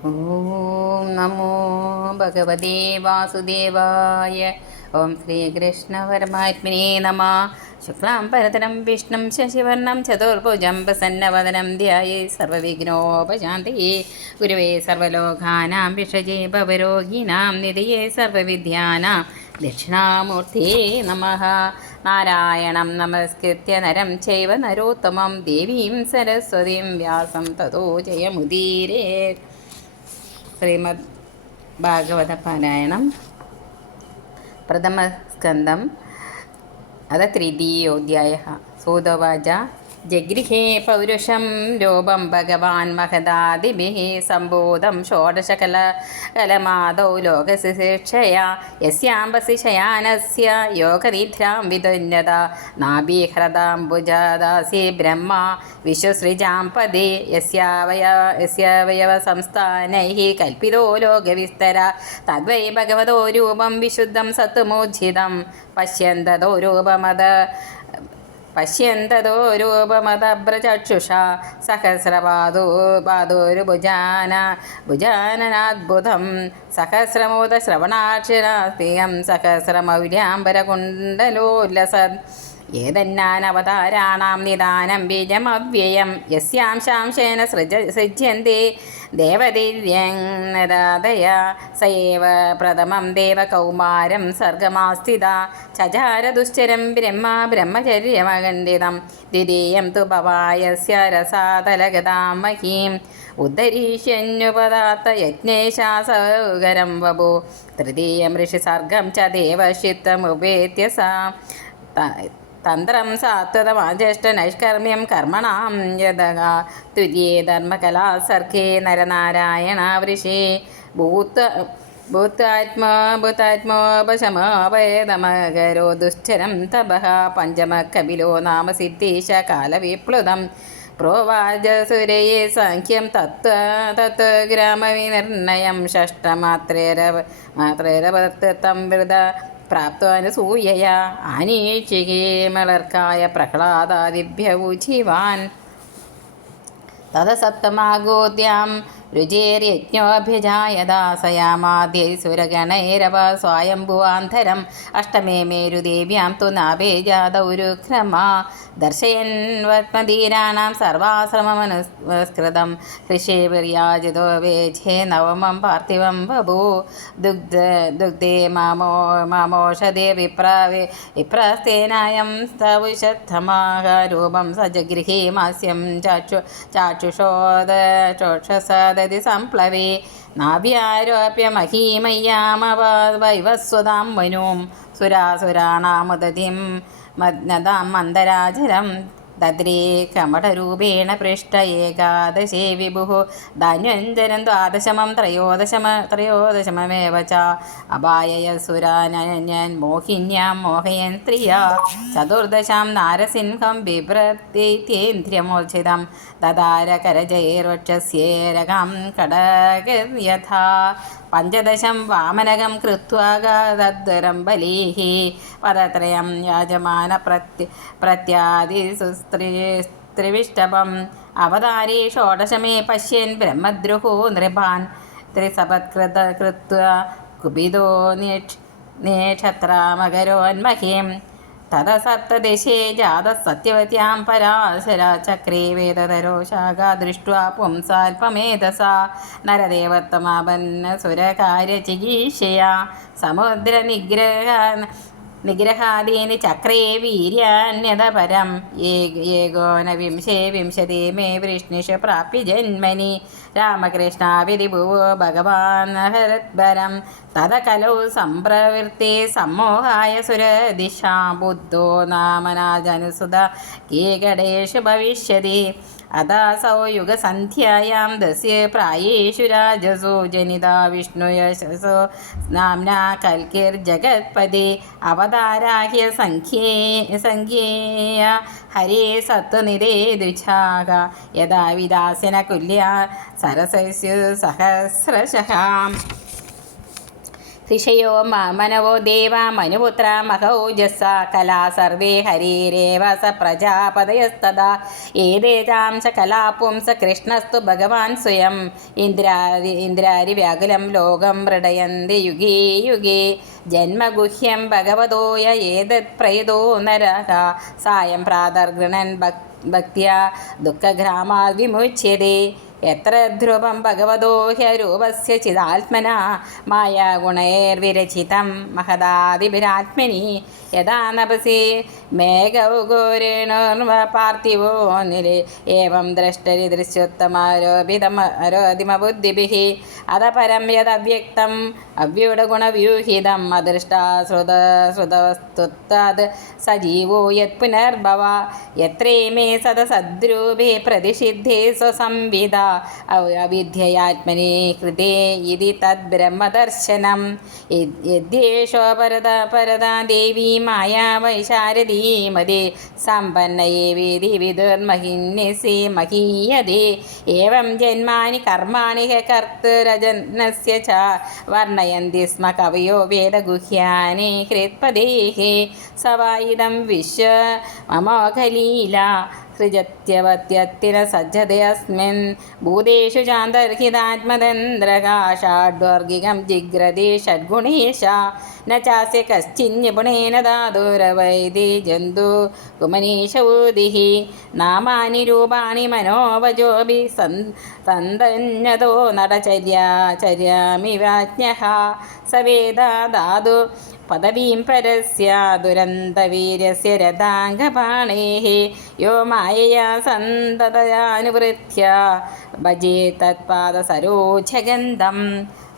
ഓം നമോ ഭഗവതേ വാസുദേവായ ഓം ശ്രീകൃഷ്ണപരമാത്മനേ നമ ശുക്ലാം പരതരം വിഷ്ണും ശശിവർണം ചതുർഭുജം പ്രസന്നവദനം ധ്യായേ സർവവിഘ്നോപശാന്തി ഗുരുവേ സർവലോകാനാം വിഷജേ ഭവരോഗിണാം നിധിയേ സർവവിദ്യാനാം ദക്ഷിണാമൂർത്തേ നമ നാരായണം നമസ്കൃത്യ നരം ചൈവ നരോത്തമം ദേവീം സരസ്വതീം വ്യാസം തതോ ജയമുദീരേ ശ്രീമദ് ഭാഗവത പാരായണം. പ്രഥമ പ്രഥമസ്കന്ധം അത തൃതീയോധ്യായ സൂതവാച ജഗൃഹേ പൗരുഷം രൂപം ഭഗവാൻ മഹദാദിഭിः സംബോധം ഷോഡശകല കലമാദൗ ലോകശിക്ഷയാ യസ്യാംബസി ശയാനസ്യ യോഗനിദ്രാം വിതുന്യത നാഭീഹ്രതാംബുജാദാസി ബ്രഹ്മ വിശ്വസൃജാം പദേ. യസ്യാവയ യസ്യാവയവ സംസ്ഥാനൈः കൽപ്പിതോ ലോകവിസ്തര. തദ്വൈ ഭഗവതോ രൂപം വിശുദ്ധം സത്വമോജ്ജിതം പശ്യന്തതോ രൂപമത പശ്യന്തതോ രൂപമതഭ്രചക്ഷുഷ സഹസ്രപാദോ പാദോരുഭുജാന ഭുജാനനാദ്ഭുതം. സഹസ്രമോദശ്രവണാക്ഷരാസ്തികം സഹസ്രമൗര്യാംബരകുണ്ടലോല്ലസത് ഏതന്നാനവതാരാണാം നിദാനം ബീജമവ്യയം. യസ്യാം ശാംശേന സൃജ സൃജ്യന്തെ. ദേവദിര്യങ്ങദയ സ ഏവ പ്രഥമം ദേവകൗമാരം സർഗമാസ്ഥിത. ചചാര ദുശ്ചരം ബ്രഹ്മ ബ്രഹ്മചര്യമഖണ്ഡിതം ദ്വിതീയം തു ഭവായസ്യ രസാതലഗതാം മഹീം. ഉദ്ധരീഷ്യന്യുപദാത്ത യജ്ഞേശാസൗകരം വപു. തൃതീയം ഋഷിസർഗം ച ദേവശിത്തമുപേത്യ സാ തന്ത്രം സാത്വതമാജ്യേഷ്ഠനൈഷ്കർമ്മ്യം കർമ്മണാം യതക തുര്യേ ധർമ്മകലാസർഗേ നരനാരായണ വൃഷേ. ഭൂത്ത ഭൂതാത്മാ ഭൂതാത്മോപശമോപേതമകരോ ദുശ്ചരം തപഃ പഞ്ചമകപിലോ നാമ സിദ്ധീശ കാലവിപ്ലുതം. പ്രോവാച സുരയെ സാഖ്യം തത്വ തത്വഗ്രാമവിനിർണയം ഷഷ്ടമാത്രേരവ മാത്രേരവർത്തം വൃത പ്രാപ്തോനസൂയയാ ആനീക്ഷികേ മലർക്കായ പ്രഹ്ലാദാദിഭ്യവുചിവാൻ തദസപ്തമാഗോദ്യാം രുചേര്യജ്ഞോഭ്യജായദാസയാമാദ്യൈസുരഗണൈരവ സ്വായംഭുവാന്തരം അഷ്ടമേ മേരുദേവ്യാം തു നാഭേജാതൗരുക്രമാ ദർശയൻ വത്മധീരാണാം സർവാശ്രമമനുസ്കൃതം ഋഷേവിര്യാജിതോ വേഛേ നവമം പാർത്ഥിവം ബഭൂ ദുഗ്ധ ദുഗ്ധേ മാമോ വിപ്രസ്തേനായം സ്തവിശദ്ധമാക രൂപം സജഗൃഹേ ചാക്ഷു ചാക്ഷുഷോദ ചോക്ഷസദതി സംപ്ലവേ. നാഭ്യാരോപ്യ മഹീമയ്യാമവൈവസ്വതാം വനൂം. സുരാസുരാണാമുദതിം മഗ്നതാം മന്ദരാചരം ദദ്രേ കമടരൂപേണ പൃഷ്ട ഏകാദശേ വിഭുः. ധാന്യഞ്ജനം ദ്വാദശമം ത്രയോദശമ ത്രയോദശമമേവ ച. അപായയസുരാനന്യൻ മോഹിന്യാം മോഹയൻ സ്ത്രിയ ചതുർദശാം നാരസിംഹം ബിഭ്രതേന്ദ്രിയമോർച്ഛിതം ദദാരകരജൈർവക്ഷസ്യേരകം പഞ്ചദശം വാമനകം കൃത്വാഗതദ്വരം ബലീः പദത്രയം യാജമാന പ്രത്യ പ്രത്യാദിസുസ്ത്രീ ത്രിവിഷ്ടപം അവതാരി ഷോഡശമേ പശ്യൻ ബ്രഹ്മദ്രുഹോ നൃപാൻ. ത്രിസപത്കൃത കൃത്വ കുപിതോ നേക്ഷ നേക്ഷത്രാമകരോന്മഹീം തദസപ്തദശേ ജാതः സത്യവത്യാം പരാശര ചക്രേ വേദധരോ ശാഖ ദൃഷ്ട്വാ പുംസാൽപമേധസാ. നരദേവത്തമാപന്ന സമുദ്ര സമുദ്രനിഗ്രഹ നിഗ്രഹാദീനി ചക്രേ വീര്യാന്യത പരം ഏകോന വിംശേ വിംശതി മേ വൃഷ്ണിഷ പ്രാപ്യ ജന്മനി. രാമകൃഷ്ണാവിധിഭുവോ ഭഗവാൻ ഹരത്പരം. തത കലൗ സംപ്രവൃത്തി സമ്മോഹായ സുരദിശാ ബുദ്ധോ നാമനാജനുസുത കീകടേഷു ഭവിഷ്യതി. അതാസൗ യുഗസന്ധ്യായാം ദസ്യ പ്രായേഷു രാജസോ ജനിതാ വിഷ്ണുയശസോ നാംനാ കൽക്കിർജഗത്പതി അവതാരാഹ്യ സംഖ്യേ സംഖ്യേയ ഹരേ സത്വനിരേ द्विछाग വിദാസന കുല്യ സരസസ്യു സഹസ്രശഹാം. ഋഷയോ മനവോ ദേവാ മനുപുത്ര മഹൗജസ്സ കലാ സർവേ ഹരിരേവ സ പ്രജാപതയസ്തദാ. ഏതേജാം ച കലാപുംസ കൃഷ്ണസ്തു ഭഗവാൻ സ്വയം. ഇന്ദ്രാരി ഇന്ദ്രാരി വ്യാകുലം ലോകം മൃഡയന്തി യുഗേ യുഗേ. ജന്മഗുഹ്യം ഭഗവതോയ ഏതത് പ്രയതോ നരഹ സായം പ്രാതർഗൃണൻ ഭക് ഭക്തിയ ദുഃഖഗ്രാമാത് വിമുച്യത്തെ എത്ര ധ്രുവം ഭഗവതോ ഹ്യരൂപസ്യ ചിദാത്മന? മായാഗുണൈർവിരചിതം മഹദാദിഭിരാത്മനി. യഥാ നപസി മേഘൗഗോരേണോർവ പാർത്ഥിവോ നിലെ. ഏവം ദ്രഷ്ടരി ദൃശ്യോത്തമാരോപിതമരോധിമബുദ്ധിഭിः അത പരം യദവ്യക്തം അവ്യൂഢഗുണവ്യൂഹിതം അദൃഷ്ടാ ശ്രുത ശ്രുതവസ്തുത്താത് സജീവോ യത് പുനർഭവ. യത്രേ മേ സദസദ്രൂപേ പ്രതിഷിദ്ധേ സ്വസംവിധ. അവ- അവിദ്യയാത്മനി കൃതേ ഇതി തദ്ബ്രഹ്മദർശനം. യദ്- യദ്യേഷോ പരത പരതാ ദേവീ മായാ വൈശാരദീ മതി സമ്പന്നയേ വേദി വിദുർമഹിന്യസേ മഹീയതേ. ഏവം ജന്മാനി കർമാണി കർത്തരജനസ്യ ച. വർണയന്തി സ്മ കവയോ വേദഗുഹ്യാനി ഹൃത്പദേഹേ സവായിദം വിശ്വ മമോഘലീല. സൃജത്യവത്യത്തിന സജ്ജതയസ്മിൻ ഭൂതേഷു ചാന്തർഹിതാത്മതന്ത്രകാഷാഡ്വർഗികം ജിഗ്രതി ഷഡ്ഗുണേശ. നാസ്യ കശ്ചിന്യപുണേന ധാതുരവൈതി ജന്തു കുമനീഷൂതിഃ നാമാനി രൂപാണി മനോവജോഭി സന്തന്യതോ നടചര്യാ ചര്യാമി വാജ്ഞഃ സവേദ ധാതു പദവീം പരസ്യ ദുരന്തവീര്യസ്യ രഥാംഗപാണേः യോ മായയാ സന്തതയാനുവൃത്യ. ഭജേ തത്പാദസരോജഗന്ധം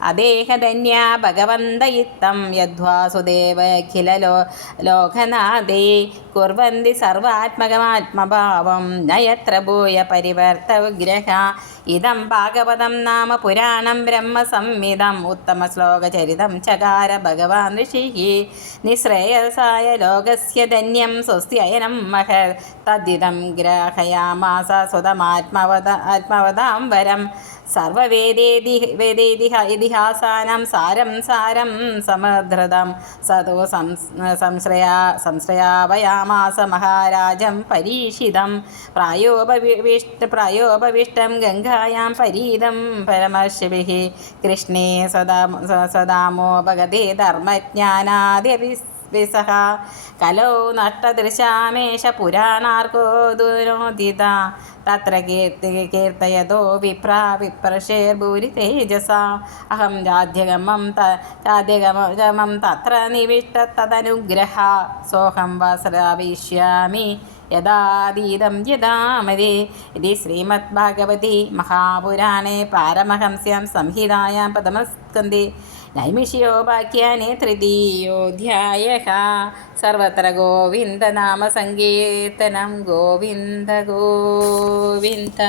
അദേഹധന്യാ ഭഗവന്തയിത്തം യദ്വാസുദേവഖിലലോ ലോകനാഥേ കുർവന്തി സർവാത്മകമാത്മഭാവം നയത്ര ഭൂയ പരിവർത്തവിഗ്രഹ ഇതം ഭാഗവതം നാമ പുരാണം ബ്രഹ്മസംഹിതം ഉത്തമശ്ലോകചരിതം ചകാര ഭഗവാൻ ഋഷിः. നിശ്രേയസായ ലോകസ്യ ധന്യം സ്വസ്ത്യയനം മഹർ. തദ്ദിതം ഗ്രാഹയാമാസ സ്വതമാത്മവത ആത്മവതാം വരം സർവവേദേതി വേദേതിഹ ഇതിഹാസാനാം സാരം സാരം സമദ്രതം. സതോ സംശ്രയാ സംശ്രയാവയാമാസ മഹാരാജം പരീക്ഷിതം. പ്രായോപവിഷ്ട പ്രായോപവിഷ്ടം ഗംഗായാം പരീതം പരമശിവി കൃഷ്ണേ സദാ സദാമോപഗതേ ഭഗതേ ധർമ്മജ്ഞാനാദ്യപി വിസഹ. കലോ നഷ്ടദൃശാമേഷ പുരാണാർക്കോ ദുരോദിത. തത്ര കീർത്തി കീർത്തയതോ വിപ്ര വിപ്രശേർഭൂരി തേജസ. അഹം രാധ്യഗമം ത രാധ്യഗമം തത്ര നിവിഷ്ട തദനുഗ്രഹ സോഹം വസ്രാവിഷ്യാമി യഥാതീതം യഥാമതി. ഇതി ശ്രീമദ്ഭാഗവതി മഹാപുരാണേ പാരമഹംസ്യാം സംഹിതായാം പ്രഥമസ്കന്ധേ. നൈമിഷ്യോപാഖ്യാനെ തൃതീയോധ്യായ സർവത്ര ഗോവിന്ദനാമസങ്കീർത്തനം ഗോവിന്ദ ഗോവിന്ദ.